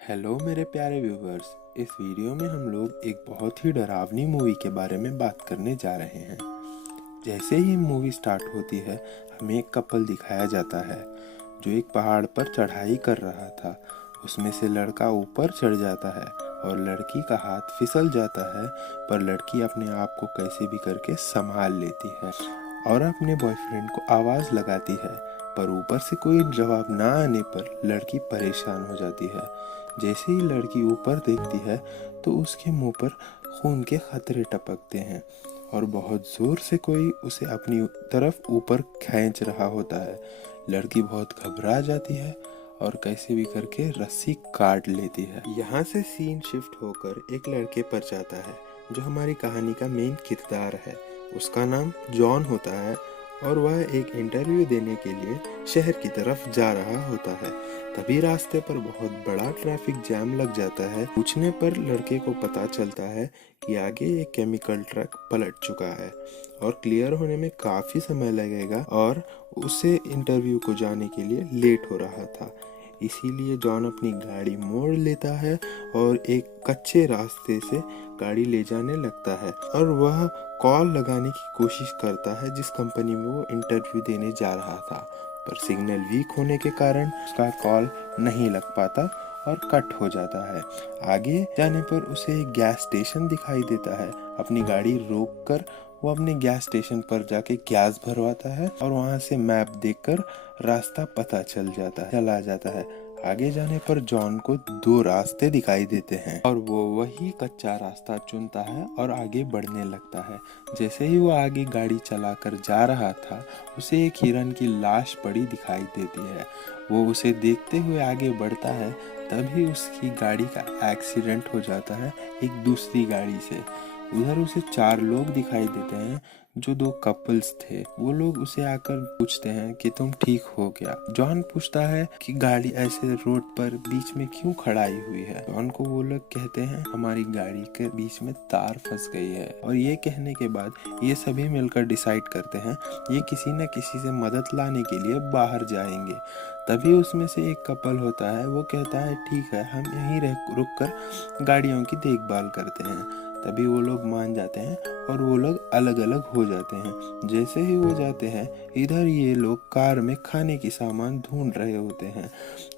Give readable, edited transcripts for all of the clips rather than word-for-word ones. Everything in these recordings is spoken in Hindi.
हेलो मेरे प्यारे व्यूवर्स। इस वीडियो में हम लोग एक बहुत ही डरावनी मूवी के बारे में बात करने जा रहे हैं। जैसे ही मूवी स्टार्ट होती है हमें एक कपल दिखाया जाता है जो एक पहाड़ पर चढ़ाई कर रहा था। उसमें से लड़का ऊपर चढ़ जाता है और लड़की का हाथ फिसल जाता है, पर लड़की अपने आप को कैसे भी करके संभाल लेती है और अपने बॉयफ्रेंड को आवाज़ लगाती है, पर ऊपर से कोई जवाब ना आने पर लड़की परेशान हो जाती है। जैसे ही लड़की ऊपर देखती है तो उसके मुंह पर खून के खतरे टपकते हैं और बहुत ज़ोर से कोई उसे अपनी तरफ ऊपर खींच रहा होता है। लड़की बहुत घबरा जाती है और कैसे भी करके रस्सी काट लेती है। यहाँ से सीन शिफ्ट होकर एक लड़के पर जाता है जो हमारी कहानी का मेन किरदार है। उसका नाम जॉन होता है और वह एक इंटरव्यू देने के लिए शहर की तरफ जा रहा होता है। तभी रास्ते पर बहुत बड़ा ट्रैफिक जैम लग जाता है। पूछने पर लड़के को पता चलता है कि आगे एक केमिकल ट्रक पलट चुका है और क्लियर होने में काफ़ी समय लगेगा और उसे इंटरव्यू को जाने के लिए लेट हो रहा था। इसीलिए जॉन अपनी गाड़ी मोड़ लेता है और एक कच्चे रास्ते से गाड़ी ले जाने लगता है और वह कॉल लगाने की कोशिश करता है जिस कंपनी में वो इंटरव्यू देने जा रहा था, पर सिग्नल वीक होने के कारण उसका कॉल नहीं लग पाता और कट हो जाता है। आगे जाने पर उसे एक गैस स्टेशन दिखाई देता है। अपनी गाड़ी रोक कर वो अपने गैस स्टेशन पर जाके गैस भरवाता है और वहां से मैप देखकर रास्ता पता चला जाता है। आगे जाने पर जॉन को दो रास्ते दिखाई देते हैं और वो वही कच्चा रास्ता चुनता है और आगे बढ़ने लगता है। जैसे ही वो आगे गाड़ी चलाकर जा रहा था उसे एक हिरन की लाश पड़ी दिखाई देती है। वो उसे देखते हुए आगे बढ़ता है, तभी उसकी गाड़ी का एक्सीडेंट हो जाता है एक दूसरी गाड़ी से। उधर उसे चार लोग दिखाई देते हैं जो दो कपल्स थे। वो लोग उसे आकर पूछते हैं कि तुम ठीक हो क्या। जॉन पूछता है कि गाड़ी ऐसे रोड पर बीच में क्यों खड़ाई हुई है। जॉन को वो लोग कहते हैं हमारी गाड़ी के बीच में तार फंस गई है। और ये कहने के बाद ये सभी मिलकर डिसाइड करते हैं ये किसी न किसी से मदद लाने के लिए बाहर जाएंगे। तभी उसमें से एक कपल होता है, वो कहता है ठीक है हम यहीं रुक कर गाड़ियों की देखभाल करते हैं। तभी वो लोग मान जाते हैं और वो लोग अलग अलग हो जाते हैं। जैसे ही वो जाते हैं इधर ये लोग कार में खाने की सामान ढूंढ रहे होते हैं।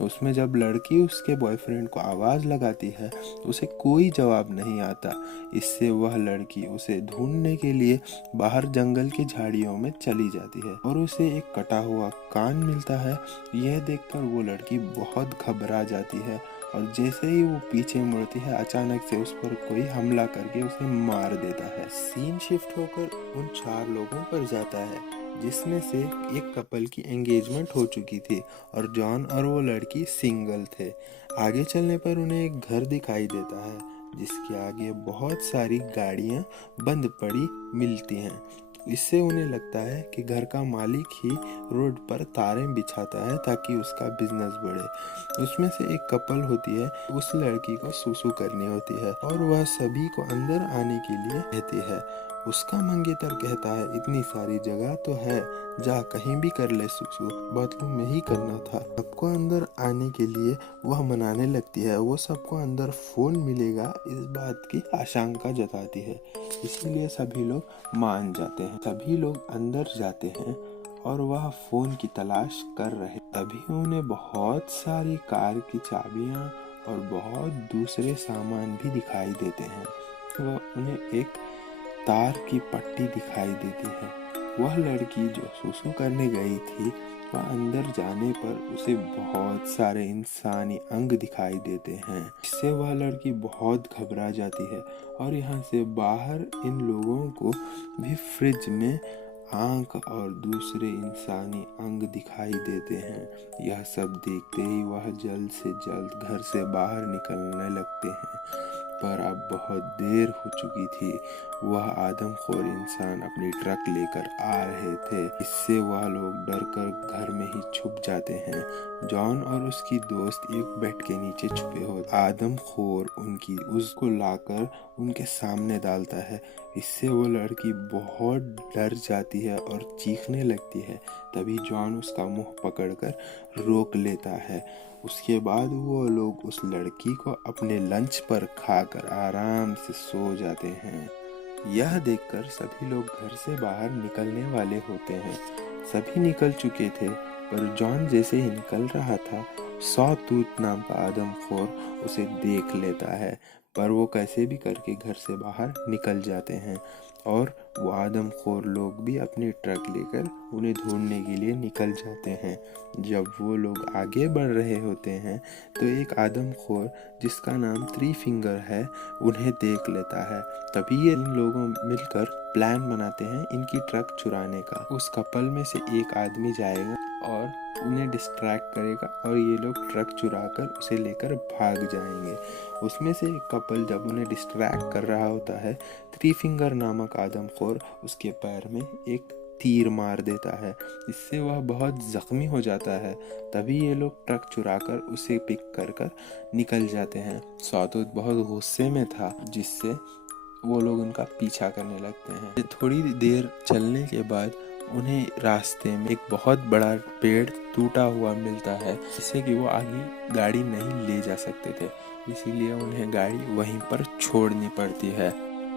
उसमें जब लड़की उसके बॉयफ्रेंड को आवाज़ लगाती है उसे कोई जवाब नहीं आता। इससे वह लड़की उसे ढूंढने के लिए बाहर जंगल की झाड़ियों में चली जाती है और उसे एक कटा हुआ कान मिलता है। यह देखकर वो लड़की बहुत घबरा जाती है और जैसे ही वो पीछे मुड़ती है अचानक से उस पर कोई हमला करके उसे मार देता है। सीन शिफ्ट होकर उन चार लोगों पर जाता है जिसमें से एक कपल की एंगेजमेंट हो चुकी थी और जॉन और वो लड़की सिंगल थे। आगे चलने पर उन्हें एक घर दिखाई देता है जिसके आगे बहुत सारी गाड़ियां बंद पड़ी मिलती हैं। इससे उन्हें लगता है कि घर का मालिक ही रोड पर तारें बिछाता है ताकि उसका बिजनेस बढ़े। उसमें से एक कपल होती है, उस लड़की को सुसु करनी होती है और वह सभी को अंदर आने के लिए कहती है। उसका मंगेतर कहता है इतनी सारी जगह तो है, जा कहीं भी कर ले सुसु, बाथरूम में ही करना था। सबको अंदर आने के लिए वह मनाने लगती है। वो सबको अंदर फोन मिलेगा इस बात की आशंका जताती है, इसीलिए सभी लोग मान जाते हैं। सभी लोग अंदर जाते हैं और वह फोन की तलाश कर रहे। तभी उन्हें बहुत सारी कार की चाबियां और बहुत दूसरे सामान भी दिखाई देते हैं। वह उन्हें एक तार की पट्टी दिखाई देती है। वह लड़की जो सुसु करने गई थी वह अंदर जाने पर उसे बहुत सारे इंसानी अंग दिखाई देते हैं। इससे वह लड़की बहुत घबरा जाती है और यहाँ से बाहर इन लोगों को भी फ्रिज में आंख और दूसरे इंसानी अंग दिखाई देते हैं। यह सब देखते ही वह जल्द से जल्द घर से बाहर निकलने लगते हैं, पर अब बहुत देर हो चुकी थी। वह आदमखोर इंसान अपनी ट्रक लेकर आ रहे थे। इससे वह लोग डरकर घर में ही छुप जाते हैं। जॉन और उसकी दोस्त एक बेड के नीचे छुपे हो। आदमखोर उसको लाकर उनके सामने डालता है। इससे वो लड़की बहुत डर जाती है और चीखने लगती है। तभी जॉन उसका मुंह पकड़कर रोक लेता है उसके बाद वो लोग उस लड़की को अपने लंच पर खाकर आराम से सो जाते हैं। यह देखकर सभी लोग घर से बाहर निकलने वाले होते हैं। सभी निकल चुके थे, पर जॉन जैसे ही निकल रहा था, सॉटूथ नाम का आदमखोर उसे देख लेता है। पर वो कैसे भी करके घर से बाहर निकल जाते हैं और वो आदमखोर लोग भी अपनी ट्रक लेकर उन्हें ढूंढने के लिए निकल जाते हैं। जब वो लोग आगे बढ़ रहे होते हैं तो एक आदमखोर जिसका नाम थ्री फिंगर है उन्हें देख लेता है। तभी ये इन लोगों मिलकर प्लान बनाते हैं इनकी ट्रक चुराने का। उस कपल में से एक आदमी जाएगा और उन्हें डिस्ट्रैक्ट करेगा और ये लोग ट्रक चुराकर उसे लेकर भाग जाएंगे। उसमें से एक कपल जब उन्हें डिस्ट्रैक्ट कर रहा होता है, थ्री फिंगर नामक आदमखोर उसके पैर में एक तीर मार देता है, इससे वह बहुत जख्मी हो जाता है। तभी ये लोग ट्रक चुराकर उसे पिक कर निकल जाते हैं। सॉटूथ बहुत गुस्से में था, जिससे वो लोग उनका पीछा करने लगते हैं। थोड़ी देर चलने के बाद उन्हें रास्ते में एक बहुत बड़ा पेड़ टूटा हुआ मिलता है, जिससे कि वो आगे गाड़ी नहीं ले जा सकते थे, इसीलिए उन्हें गाड़ी वहीं पर छोड़नी पड़ती है।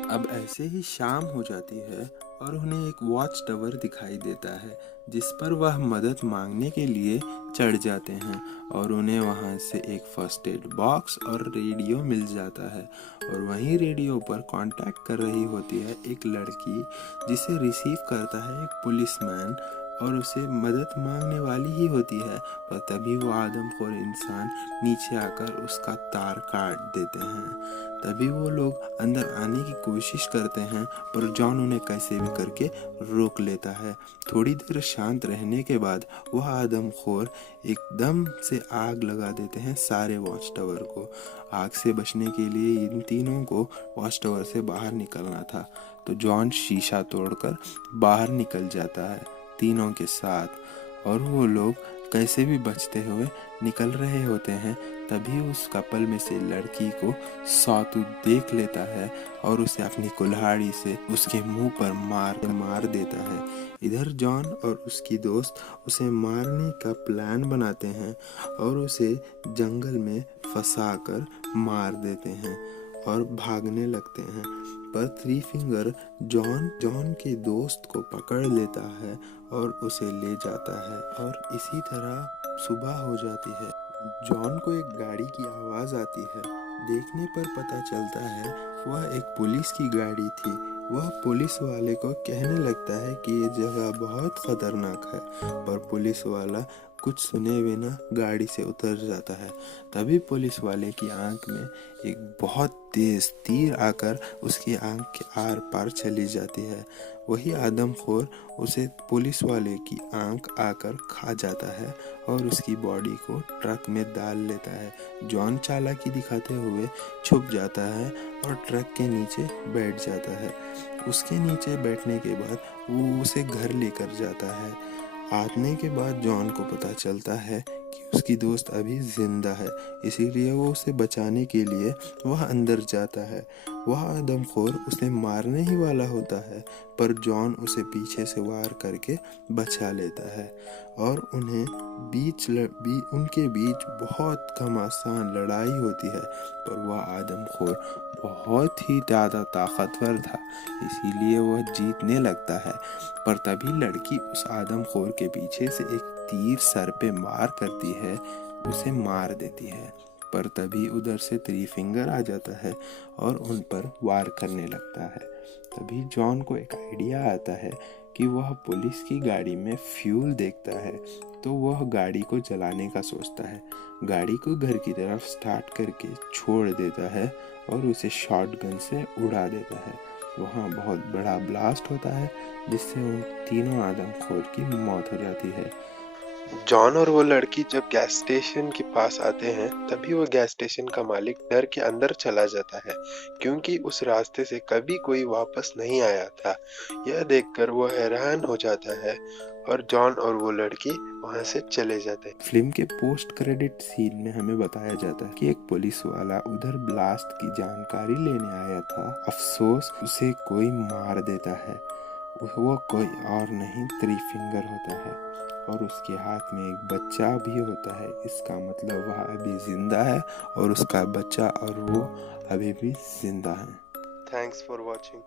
अब ऐसे ही शाम हो जाती है और उन्हें एक वॉच टावर दिखाई देता है, जिस पर वह मदद मांगने के लिए चढ़ जाते हैं और उन्हें वहां से एक फर्स्ट एड बॉक्स और रेडियो मिल जाता है। और वहीं रेडियो पर कांटेक्ट कर रही होती है एक लड़की, जिसे रिसीव करता है एक पुलिसमैन और उसे मदद मांगने वाली ही होती है। पर तभी वो आदमखोर इंसान नीचे आकर उसका तार काट देते हैं। तभी वो लोग अंदर आने की कोशिश करते हैं, पर जॉन उन्हें कैसे भी करके रोक लेता है। थोड़ी देर शांत रहने के बाद वह आदमखोर एकदम से आग लगा देते हैं सारे वॉच टावर को। आग से बचने के लिए इन तीनों को वॉच टावर से बाहर निकलना था, तो जॉन शीशा तोड़कर बाहर निकल जाता है तीनों के साथ। और वो लोग कैसे भी बचते हुए निकल रहे होते हैं। तभी उस कपल में से लड़की को सॉटूथ देख लेता है और उसे अपनी कुल्हाड़ी से उसके मुंह पर मार देता है। इधर जॉन और उसकी दोस्त उसे मारने का प्लान बनाते हैं और उसे जंगल में फंसाकर मार देते हैं और भागने लगते हैं। पर थ्री फिंगर जॉन के दोस्त को पकड़ लेता है और उसे ले जाता है। और इसी तरह सुबह हो जाती है। जॉन को एक गाड़ी की आवाज़ आती है। देखने पर पता चलता है वह एक पुलिस की गाड़ी थी। वह पुलिस वाले को कहने लगता है कि ये जगह बहुत खतरनाक है, पर पुलिस वाला कुछ सुने बिना गाड़ी से उतर जाता है। तभी पुलिस वाले की आंख में एक बहुत तेज तीर आकर उसकी आंख के आर पार चली जाती है। वही आदमखोर उसे पुलिस वाले की आंख आकर खा जाता है और उसकी बॉडी को ट्रक में डाल लेता है। जॉन चालाकी दिखाते हुए छुप जाता है और ट्रक के नीचे बैठ जाता है। उसके नीचे बैठने के बाद वो उसे घर लेकर जाता है। आने के बाद जॉन को पता चलता है कि उसकी दोस्त अभी जिंदा है, इसीलिए वो उसे बचाने के लिए वह अंदर जाता है। वह आदमखोर उसे मारने ही वाला होता है, पर जॉन उसे पीछे से वार करके बचा लेता है और उनके बीच बहुत घमासान लड़ाई होती है। पर वह आदमखोर बहुत ही ज़्यादा ताकतवर था, इसीलिए वह जीतने लगता है। पर तभी लड़की उस आदमखोर के पीछे से एक तीर सर पे मार करती है, उसे मार देती है। पर तभी उधर से थ्री फिंगर आ जाता है और उन पर वार करने लगता है। तभी जॉन को एक आइडिया आता है कि वह पुलिस की गाड़ी में फ्यूल देखता है, तो वह गाड़ी को जलाने का सोचता है। गाड़ी को घर की तरफ स्टार्ट करके छोड़ देता है और उसे शॉटगन से उड़ा देता है। वहाँ बहुत बड़ा ब्लास्ट होता है, जिससे उन तीनों आदमखोर की मौत हो जाती है। जॉन और वो लड़की जब गैस स्टेशन के पास आते हैं, तभी वो गैस स्टेशन का मालिक डर के अंदर चला जाता है, क्योंकि उस रास्ते से कभी कोई वापस नहीं आया था। यह देखकर वो हैरान हो जाता है और जॉन और वो लड़की वहां से चले जाते हैं। फिल्म के पोस्ट क्रेडिट सीन में हमें बताया जाता है कि एक पुलिस वाला उधर ब्लास्ट की जानकारी लेने आया था। अफसोस उसे कोई मार देता है। वो कोई और नहीं, थ्री फिंगर होता है। और उसके हाथ में एक बच्चा भी होता है। इसका मतलब वह अभी जिंदा है और उसका बच्चा और वो अभी भी जिंदा है। Thanks for watching.